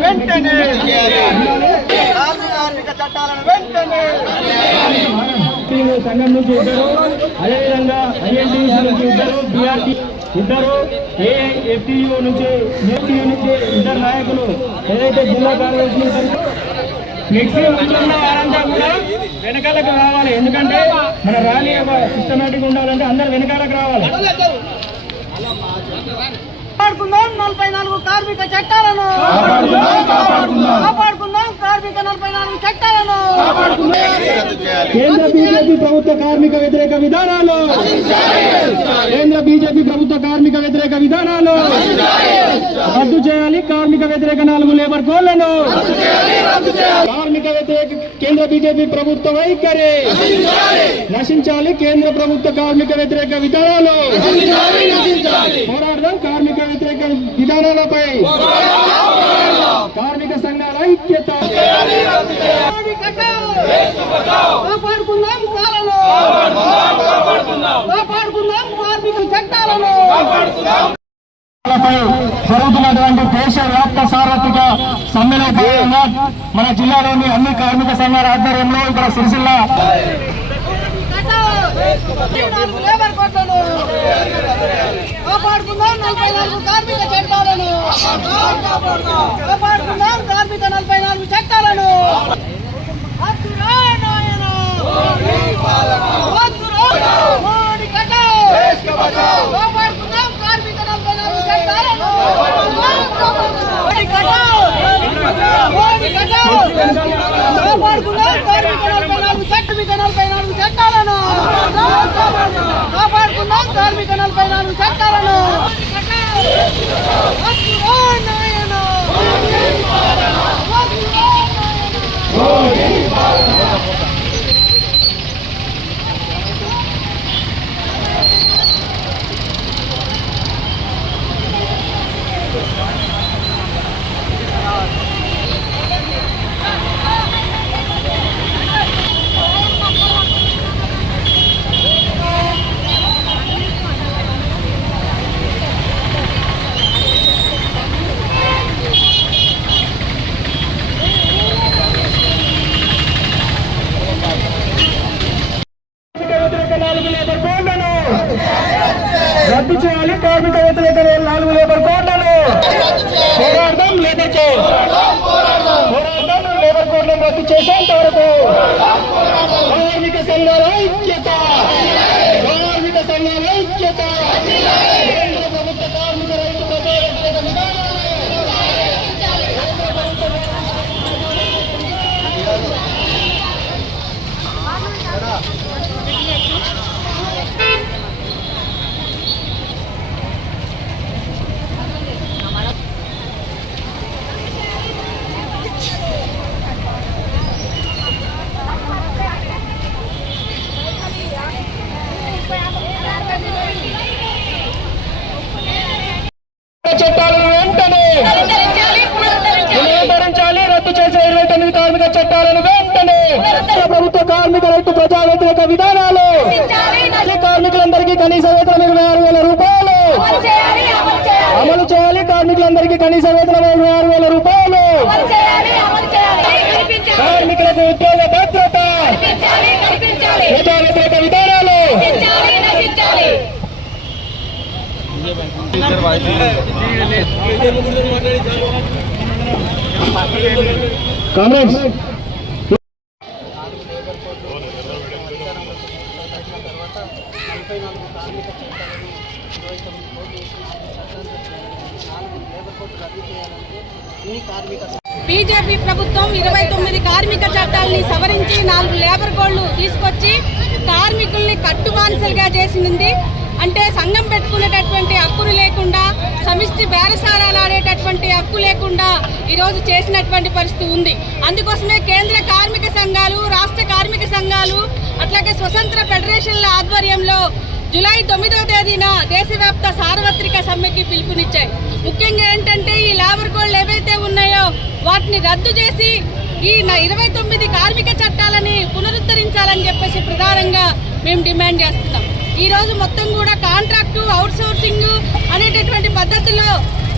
వెంటనే కార్మిక చట్టాలను వెంటనే సంఘం నుంచి ఇద్దరు అదేవిధంగా ఐఎన్టీసీ నుంచి ఇద్దరు బీఆర్టీ ఇద్దరు ఏఎఫ్టీయూ నుంచి ఏటీయూ నుంచి ఇద్దరు నాయకులు ఏదైతే జిల్లా కాంగ్రెస్ నుంచి ఫ్లెక్సీ ఉంటున్న వారంతా కూడా వెనకాలకు రావాలి. ఎందుకంటే మన ర్యాలీ సిస్టమేటిక్ ఉండాలంటే అందరు వెనకాలకు రావాలి. కాపాడుకుందాం. నలభై నాలుగు కార్మిక చట్టాలను కాపాడుకుందాం కార్మిక నలభై నాలుగు చట్టాలను కేంద్ర బీజేపీ ప్రభుత్వ కార్మిక వ్యతిరేక విధానాలు కేంద్ర బీజేపీ ప్రభుత్వ కార్మిక వ్యతిరేక విధానాలు రద్దు చేయాలి. కార్మిక వ్యతిరేక నాలుగు లేబర్ కోళ్ళను కార్మిక వ్యతిరేక కేంద్ర బీజేపీ ప్రభుత్వ వైఖరి నశించాలి. కేంద్ర ప్రభుత్వ కార్మిక వ్యతిరేక విధానాలు పోరాడదాం. కార్మిక వ్యతిరేక విధానాలపై కార్మిక సంఘాల ఐక్యత. కాపాడుకుందాం కాపాడుకుందాం కార్మిక చట్టాలను. పై జరుగుతున్నటువంటి దేశ వ్యాప్త సార్వత్రిక సమ్మెలో భాగంగా మన జిల్లాలోని అన్ని కార్మిక సంఘాల ఆధ్వర్యంలో ఇక్కడ సిరిసిల్ల లేబర్ కోట్లను కాపాడుకుందాం నలభై నాలుగు కార్మిక చట్టాలను కాపాడుకుందాం కార్మిక నలభై నాలుగు చట్టాలను. కాపాడుకుందాం కార్మిక నలభై నాలుగు చట్టాలను. కాపాడుకుందాం కార్మిక నలభై నాలుగు కార్మిక నలభై నాలుగు చట్టాలను కాపాడుకుందాం. కార్మిక నలభై నాలుగు చట్టాలను వద్దురా నాయనా. వద్దురా నాయనా. కార్మిక వ్యతిరేక నాలుగు లేబర్ కోడ్లను రద్దు చేయాలి కార్మిక వ్యతిరేక నాలుగు లేబర్ కోడ్లను పోరాడదాం లేబర్ కోడ్ పోరాడదాం లేబర్ చేసేంత వరకు కార్మిక సంఘాల ఐక్యత కార్మిక సంఘాల ఐక్యత కేంద్ర ప్రభుత్వ కార్మిక రైతు ప్రజా వ్యతిరేక విధానాలు చట్టాలను వెంటనే పునరుద్ధరించాలి రద్దు చేసే ఇరవై తొమ్మిది కార్మిక చట్టాలను వెంటనే ప్రభుత్వ కార్మిక రైతు ప్రజా వ్యతిరేక విధానాలు. ఈ కార్మికులందరికీ కనీస వేతనం ఇరవై ఆరు వేల రూపాయలు. అమలు చేయాలి కార్మికులందరికీ కనీస వేతనం ఇరవై ఆరు వేల రూపాయలు. కార్మికులకు ఉద్యోగ భద్రత. ప్రజా వ్యతిరేక విధానాలు. కాంగ్రెస్ బీజేపీ ప్రభుత్వం ఇరవై తొమ్మిది కార్మిక చట్టాలని సవరించి నాలుగు లేబర్ కోడ్లు తీసుకొచ్చి కార్మికుల్ని కట్టుబానిసలుగా చేసింది. అంటే సంఘం పెట్టుకునేటటువంటి హక్కులు లేకుండా సమిష్టి బేరసారాలు ఆడేటటువంటి హక్కు లేకుండా ఈరోజు చేసినటువంటి పరిస్థితి ఉంది. అందుకోసమే కేంద్ర కార్మిక సంఘాలు రాష్ట్ర కార్మిక సంఘాలు అట్లాగే స్వతంత్ర ఫెడరేషన్ల ఆధ్వర్యంలో జూలై తొమ్మిదవ తేదీన దేశవ్యాప్త సార్వత్రిక సమ్మెకి పిలుపునిచ్చాయి. ముఖ్యంగా ఏంటంటే ఈ లేబర్ కోడ్లు ఏవైతే ఉన్నాయో వాటిని రద్దు చేసి ఈ ఇరవై తొమ్మిది కార్మిక చట్టాలని పునరుద్ధరించాలని చెప్పేసి ప్రధానంగా మేము డిమాండ్ చేస్తున్నాం. ఈ రోజు మొత్తం కూడా కాంట్రాక్టు అవుట్ సోర్సింగ్ అనేటటువంటి పద్ధతిలో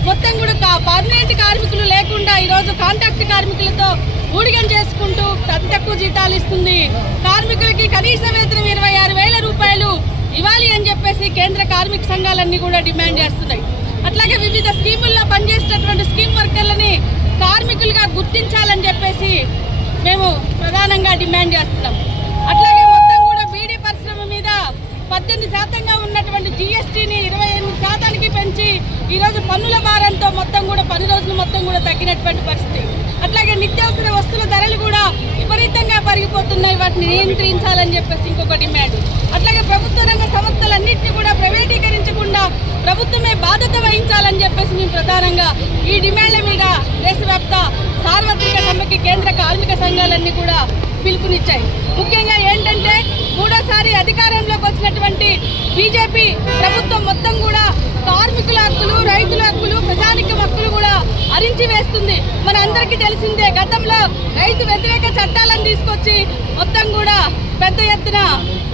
మొత్తం కూడా కా- పర్మనెంట్ కార్మికులు లేకుండా ఈరోజు కాంట్రాక్ట్ కార్మికులతో ఊడిగం చేసుకుంటూ అతి తక్కువ జీతాలు ఇస్తుంది. కార్మికులకి కనీస వేతనం ఇరవై ఆరు వేల రూపాయలు ఇవ్వాలి అని చెప్పేసి కేంద్ర కార్మిక సంఘాలన్నీ కూడా డిమాండ్ చేస్తున్నాయి. అట్లాగే వివిధ స్కీముల్లో పనిచేసేటటువంటి స్కీమ్ వర్కర్లని కార్మికులుగా గుర్తించాలని చేసి మేము ప్రధానంగా డిమాండ్ చేస్తున్నాం. అట్లాగే మొత్తం కూడా బీడీ పరిశ్రమ మీద పద్దెనిమిది శాతంగా ఉన్నటువంటి జిఎస్టీని ఇరవై ఎనిమిది శాతానికి పెంచి ఈరోజు పన్నుల భారంతో మొత్తం కూడా పది రోజులు మొత్తం కూడా తగ్గినటువంటి పరిస్థితి. అట్లాగే నిత్యావసర వస్తువుల ధరలు కూడా విపరీతంగా పెరిగిపోతున్నాయి. వాటిని నియంత్రించాలని చెప్పేసి ఇంకొక డిమాండ్. అట్లాగే ప్రభుత్వ రంగ సంస్థలన్నింటినీ కూడా ప్రైవేటీకరించకుండా ప్రభుత్వమే బాధ్యత వహించాలని ప్రధానంగా ఈ డిమాండ్ల మీద దేశవ్యాప్త సార్వత్రిక సమ్మెకి కేంద్ర కార్మిక సంఘాలన్నీ కూడా పిలుపునిచ్చాయి. ముఖ్యంగా ఏంటంటే మూడోసారి అధికారంలోకి వచ్చినటువంటి బీజేపీ ప్రభుత్వం మొత్తం కూడా కార్మికుల హక్కులు రైతుల హక్కులు ప్రజానిక హక్కులు కూడా అరించి వేస్తుంది మన అందరికీ తెలిసిందే గతంలో రైతు వ్యతిరేక చట్టాలను తీసుకొచ్చి మొత్తం కూడా పెద్ద ఎత్తున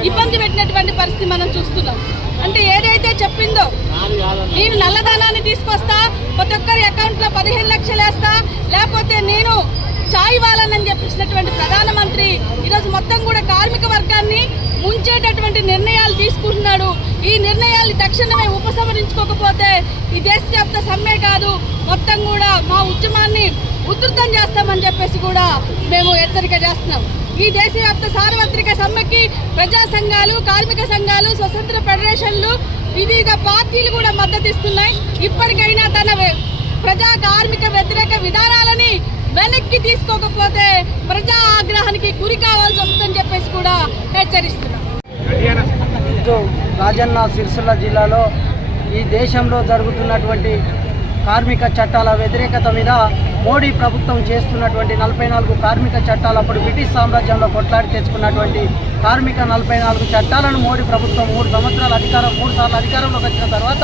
ఇబ్బంది పెట్టినటువంటి పరిస్థితి మనం చూస్తున్నాం. అంటే ఏదైతే చెప్పిందో నేను నల్లధనాన్ని తీసుకొస్తా ప్రతి ఒక్కరి అకౌంట్లో పదిహేను లక్షలు వేస్తా లేకపోతే నేను చాయ్ వాళ్ళని చెప్పించినటువంటి ప్రధానమంత్రి ఈరోజు మొత్తం కూడా కార్మిక వర్గాన్ని ముంచేటటువంటి నిర్ణయాలు తీసుకుంటున్నాడు. ఈ నిర్ణయాలు తక్షణమే ఉపసంహరించుకోకపోతే ఈ దేశవ్యాప్త సమ్మె కాదు మొత్తం కూడా మా ఉద్యమాన్ని ఉధృతం చేస్తామని చెప్పేసి కూడా మేము హెచ్చరిక చేస్తున్నాం. ఈ దేశవ్యాప్త సార్వత్రిక సమ్మెకి ప్రజా సంఘాలు కార్మిక సంఘాలు స్వతంత్ర ఫెడరేషన్లు వివిధ పార్టీలు కూడా మద్దతు ఇస్తున్నాయి ఇప్పటికైనా తన ప్రజా కార్మిక వ్యతిరేక విధానాలని వెనక్కి తీసుకోకపోతే ప్రజా ఆగ్రహానికి గురి కావాల్సి వస్తుందని చెప్పేసి కూడా హెచ్చరిస్తున్నాం. రాజన్న సిరిసిల్ల జిల్లాలో ఈ దేశంలో జరుగుతున్నటువంటి కార్మిక చట్టాల వ్యతిరేకత మీద మోడీ ప్రభుత్వం చేస్తున్నటువంటి నలభై నాలుగు కార్మిక చట్టాలు అప్పుడు బ్రిటిష్ సామ్రాజ్యంలో కొట్లాడి తెచ్చుకున్నటువంటి కార్మిక నలభై నాలుగు చట్టాలను మోడీ ప్రభుత్వం మూడు సంవత్సరాల అధికారం మూడు సార్లు అధికారంలోకి వచ్చిన తర్వాత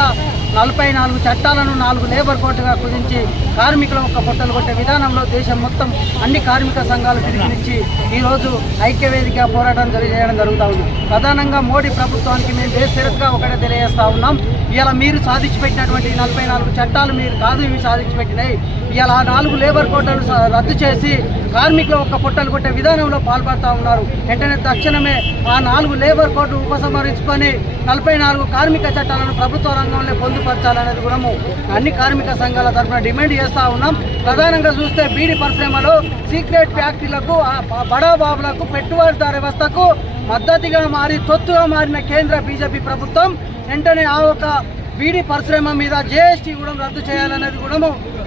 నలభై నాలుగు చట్టాలను నాలుగు లేబర్ కోర్టుగా కుదించి కార్మికుల ఒక పొట్టలు కొట్టే విధానంలో దేశం మొత్తం అన్ని కార్మిక సంఘాలు పిలుపునిచ్చి ఈరోజు ఐక్యవేదిక పోరాటం జరిగేయడం జరుగుతూ ఉంది. ప్రధానంగా మోడీ ప్రభుత్వానికి మేము బేసిరస్గా ఒకటే తెలియజేస్తా ఉన్నాం. ఇలా మీరు సాధించి పెట్టినటువంటి నలభై నాలుగు చట్టాలు మీరు కాదు ఇవి సాధించి పెట్టినాయి ఇలా ఆ నాలుగు లేబర్ కోటలు రద్దు చేసి కార్మికుల ఒక్క పొట్టలు కొట్టే విధానంలో పాల్పడుతూ ఉన్నారు. వెంటనే తక్షణమే ఆ నాలుగు లేబర్ కోర్టు ఉపసంహరించుకొని నలభై నాలుగు కార్మిక చట్టాలను ప్రభుత్వ రంగంలో పొందుపరచాలనేది కూడా అన్ని కార్మిక సంఘాల తరఫున డిమాండ్ చేస్తూ ఉన్నాం. ప్రధానంగా చూస్తే బీడి పరిశ్రమలో సీక్రెట్ ఫ్యాక్టరీలకు బడాబాబులకు పెట్టుబడిదారు వ్యవస్థకు మద్దతుగా మారి తొత్తుగా మారిన కేంద్ర బీజేపీ ప్రభుత్వం వెంటనే ఆ ఒక బీడీ పరిశ్రమ మీద జిఎస్టీ కూడా రద్దు చేయాలనేది కూడా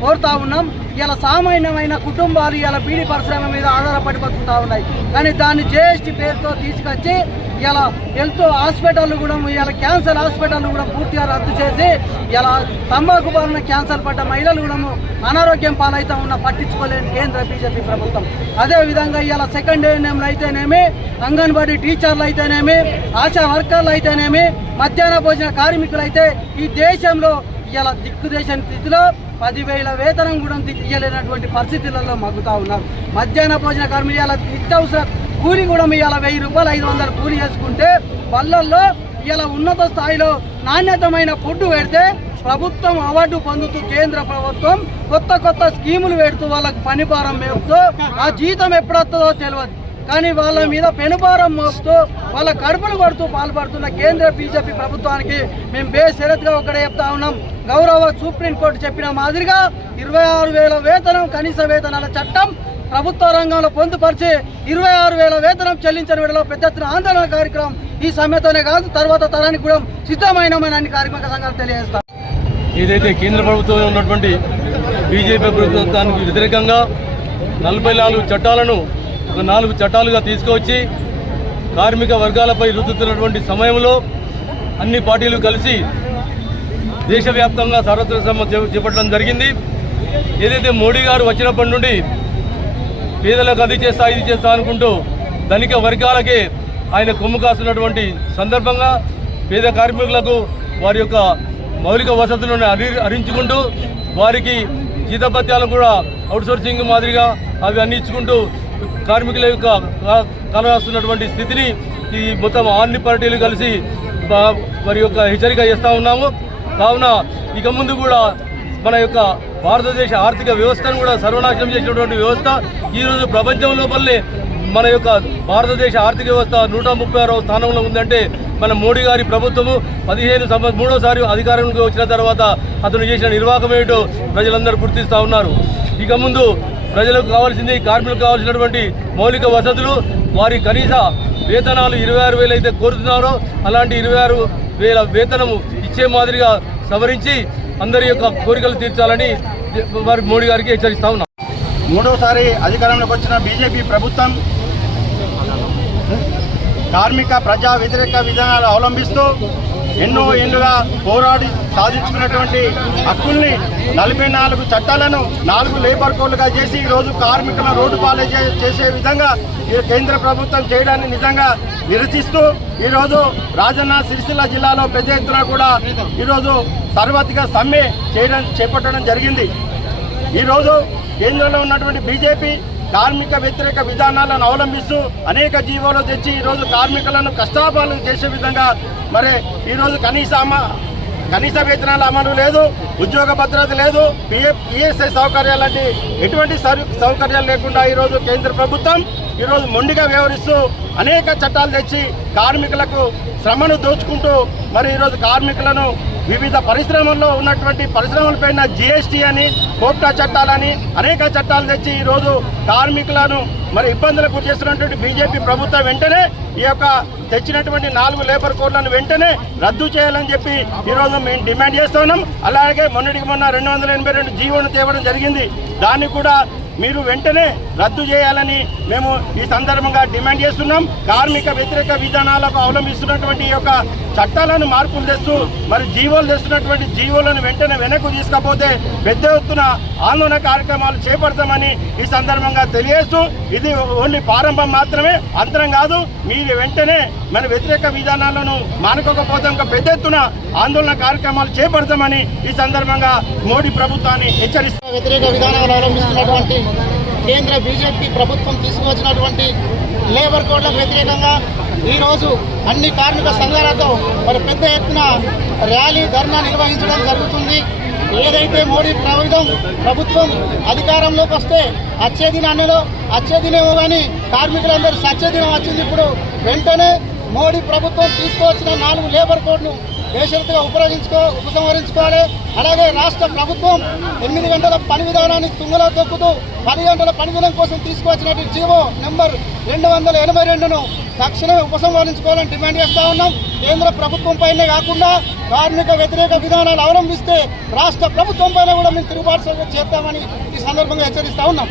కోరుతా ఉన్నాం. ఇలా సామాన్యమైన కుటుంబాలు ఇలా బీడీ పరిశ్రమ మీద ఆధారపడి బతుకుతూ ఉన్నాయి. కానీ దాన్ని జిఎస్టీ పేరుతో తీసుకొచ్చి ఇలా హెల్త్ హాస్పిటల్ కూడా ఇలా క్యాన్సర్ హాస్పిటల్ కూడా పూర్తిగా రద్దు చేసి ఇలా తమ్మాకు బారిన క్యాన్సర్ పడ్డ మహిళలు కూడా అనారోగ్యం పాలైతే ఉన్న పట్టించుకోలేని కేంద్ర బీజేపీ ప్రభుత్వం. అదేవిధంగా ఇలా సెకండ్ ఏఎన్ఎంలు అయితేనేమి అంగన్వాడీ టీచర్లు అయితేనేమి ఆశా వర్కర్లు అయితేనేమి మధ్యాహ్న భోజన కార్మికులు అయితే ఈ దేశంలో ఇలా దిక్కుదేశం స్థితిలో పదివేల వేతనం కూడా ఇయ్యలేనటువంటి పరిస్థితులలో మగ్గుతా ఉన్నారు. మధ్యాహ్న భోజన కార్మికులు ఇలా నిత్యవసర కూలి కూడా మీ ఇలా వెయ్యి రూపాయలు ఐదు వందలు కూలి చేసుకుంటే పల్లెల్లో ఇలా ఉన్నత స్థాయిలో నాణ్యతమైన ఫుడ్ పెడితే ప్రభుత్వం అవార్డు పొందుతూ కేంద్ర ప్రభుత్వం కొత్త కొత్త స్కీములు పెడుతూ వాళ్ళకి పని భారం మేపుతూ ఆ జీతం ఎప్పుడొస్తుందో తెలియదు కానీ వాళ్ళ మీద పెనుభారం మోస్తూ వాళ్ళ కడుపులు కొడుతూ పాల్పడుతున్న కేంద్ర బీజేపీ ప్రభుత్వానికి మేము బేషరత్గా ఒకటే చెప్తా ఉన్నాం. గౌరవ సుప్రీంకోర్టు చెప్పిన మాదిరిగా ఇరవై ఆరు వేల వేతనం కనీస వేతనాల చట్టం ప్రభుత్వ రంగంలో పొందుపరిచి ఇరవై ఆరు వేల వేతనం చెల్లించిన వీడలో పెద్ద ఎత్తున ఆందోళన కార్యక్రమం ఈ సమయంతోనే కాదు తర్వాత తరానికి కూడా సిద్ధమైనమని అన్ని కార్మిక సంఘాలు తెలియజేస్తాం ఏదైతే కేంద్ర ప్రభుత్వంలో ఉన్నటువంటి బీజేపీ ప్రభుత్వానికి వ్యతిరేకంగా నలభై నాలుగు చట్టాలను ఒక నాలుగు చట్టాలుగా తీసుకువచ్చి కార్మిక వర్గాలపై రుద్దుతున్నటువంటి సమయంలో అన్ని పార్టీలు కలిసి దేశవ్యాప్తంగా సార్వత్రిక సమ్మె చేపట్టడం జరిగింది. ఏదైతే మోడీ గారు వచ్చినప్పటి నుండి పేదలకు అది చేస్తా ఇది చేస్తా అనుకుంటూ ధనిక వర్గాలకే ఆయన కొమ్ము కాస్తున్నటువంటి సందర్భంగా పేద కార్మికులకు వారి యొక్క మౌలిక వసతులను అరి అరించుకుంటూ వారికి జీతభత్యాలు కూడా అవుట్సోర్సింగ్ మాదిరిగా అవి అన్ని ఇచ్చుకుంటూ కార్మికుల యొక్క కా- కలరాస్తున్నటువంటి స్థితిని ఈ మొత్తం అన్ని పార్టీలు కలిసి వారి యొక్క హెచ్చరిక చేస్తూ ఉన్నాము. కావున ఇక ముందు కూడా మన యొక్క భారతదేశ ఆర్థిక వ్యవస్థను కూడా సర్వనాశనం చేసినటువంటి వ్యవస్థ ఈరోజు ప్రపంచం లోపలనే మన యొక్క భారతదేశ ఆర్థిక వ్యవస్థ నూట ముప్పై ఆరవ స్థానంలో ఉందంటే మన మోడీ గారి ప్రభుత్వము పదిహేను సంవత్సరం మూడోసారి అధికారంలోకి వచ్చిన తర్వాత అతను చేసిన నిర్వాహకం ఏమిటో ప్రజలందరూ గుర్తిస్తూ ఉన్నారు. ఇక ముందు ప్రజలకు కావాల్సింది కార్మికులకు కావాల్సినటువంటి మౌలిక వసతులు వారి కనీస వేతనాలు ఇరవై ఆరు వేలు అయితే కోరుతున్నారో అలాంటి ఇరవై ఆరు వేల వేతనము ఇచ్చే మాదిరిగా సవరించి అందరి యొక్క కోరికలు తీర్చాలని వారి మోడీ గారికి హెచ్చరిస్తా ఉన్నాం. మూడోసారి అధికారంలోకి వచ్చిన బీజేపీ ప్రభుత్వం కార్మిక ప్రజా వ్యతిరేక విధానాలు అవలంబిస్తూ ఎన్నో ఏళ్ళుగా పోరాడి సాధించుకున్నటువంటి హక్కుల్ని నలభై నాలుగు చట్టాలను నాలుగు లేబర్ కోడ్లుగా చేసి ఈరోజు కార్మికుల రోడ్డు పాలే చే- చేసే విధంగా ఈ కేంద్ర ప్రభుత్వం చేయడాన్ని నిజంగా నిరసిస్తూ ఈరోజు రాజన్న సిరిసిల్ల జిల్లాలో పెద్ద ఎత్తున కూడా ఈరోజు సర్వతిక సమ్మె చేయడం చేపట్టడం జరిగింది. ఈరోజు కేంద్రంలో ఉన్నటువంటి బీజేపీ కార్మిక వ్యతిరేక విధానాలను అవలంబిస్తూ అనేక జీవోలు తెచ్చి ఈరోజు కార్మికులను కష్టాపాలు చేసే విధంగా మరి ఈరోజు కనీస కనీస వేతనాల అమలు లేదు ఉద్యోగ భద్రత లేదు పిఎఫ్ పిఎస్ఐ సౌకర్యాలు లాంటి ఎటువంటి సౌ- సౌకర్యాలు లేకుండా ఈరోజు కేంద్ర ప్రభుత్వం ఈరోజు మొండిగా వ్యవహరిస్తూ అనేక చట్టాలు తెచ్చి కార్మికులకు శ్రమను దోచుకుంటూ మరి ఈరోజు కార్మికులను వివిధ పరిశ్రమల్లో ఉన్నటువంటి పరిశ్రమలపైన జిఎస్టీ అని కోప్టా చట్టాలని అనేక చట్టాలు తెచ్చి ఈరోజు కార్మికులను మరి ఇబ్బందులకు గురి చేస్తున్నటువంటి బీజేపీ ప్రభుత్వం వెంటనే ఈ యొక్క తెచ్చినటువంటి నాలుగు లేబర్ కోడ్లను వెంటనే రద్దు చేయాలని చెప్పి ఈరోజు మేము డిమాండ్ చేస్తున్నాం. అలాగే మొన్నటికి మొన్న రెండు వందల ఎనభై రెండు జీవోను తేవడం జరిగింది. దాన్ని కూడా మీరు వెంటనే రద్దు చేయాలని మేము ఈ సందర్భంగా డిమాండ్ చేస్తున్నాం. కార్మిక వ్యతిరేక విధానాలకు అవలంబిస్తున్నటువంటి యొక్క చట్టాలను మార్పులు తెస్తూ మరి జీవోలు తెస్తున్నటువంటి జీవోలను వెంటనే వెనక్కు తీసుకపోతే పెద్ద ఎత్తున ఆందోళన కార్యక్రమాలు చేపడతామని ఈ సందర్భంగా తెలియజేస్తూ ఇది ఓన్లీ ప్రారంభం మాత్రమే అంతరం కాదు. మీరు వెంటనే మన వ్యతిరేక విధానాలను మానుకోకపోతే ఇంకా పెద్ద ఎత్తున ఆందోళన కార్యక్రమాలు చేపడతామని ఈ సందర్భంగా మోడీ ప్రభుత్వాన్ని హెచ్చరిస్తూ వ్యతిరేక విధానాలు అవలంబిస్తున్నటువంటి కేంద్ర బీజేపీ ప్రభుత్వం తీసుకువచ్చినటువంటి లేబర్ కోడ్లకు వ్యతిరేకంగా ఈరోజు అన్ని కార్మిక సంఘాలతో మరి పెద్ద ఎత్తున ర్యాలీ ధర్నా నిర్వహించడం జరుగుతుంది. ఏదైతే మోడీ ప్రభుత్వం ప్రభుత్వం అధికారంలోకి వస్తే వచ్చే దినాన్నలో వచ్చే దినేమో కానీ కార్మికులందరూ సచ్చే దినం వచ్చింది ఇప్పుడు వెంటనే మోడీ ప్రభుత్వం తీసుకువచ్చిన నాలుగు లేబర్ కోడ్ను బేషరతుగా ఉపయోగించుకో ఉపసంహరించుకోవాలి. అలాగే రాష్ట్ర ప్రభుత్వం ఎనిమిది గంటల పని విధానాన్ని తుంగలో తొక్కుతూ పది గంటల పని దినం కోసం తీసుకువచ్చినటువంటి జీవో నెంబర్ రెండు వందల ఎనభై రెండును తక్షణమే ఉపసంహరించుకోవాలని డిమాండ్ చేస్తా ఉన్నాం. కేంద్ర ప్రభుత్వం పైనే కాకుండా కార్మిక వ్యతిరేక విధానాలు అవలంబిస్తే రాష్ట్ర ప్రభుత్వం పైన కూడా మేము తిరుగుబాటు చేస్తామని ఈ సందర్భంగా హెచ్చరిస్తూ ఉన్నాం.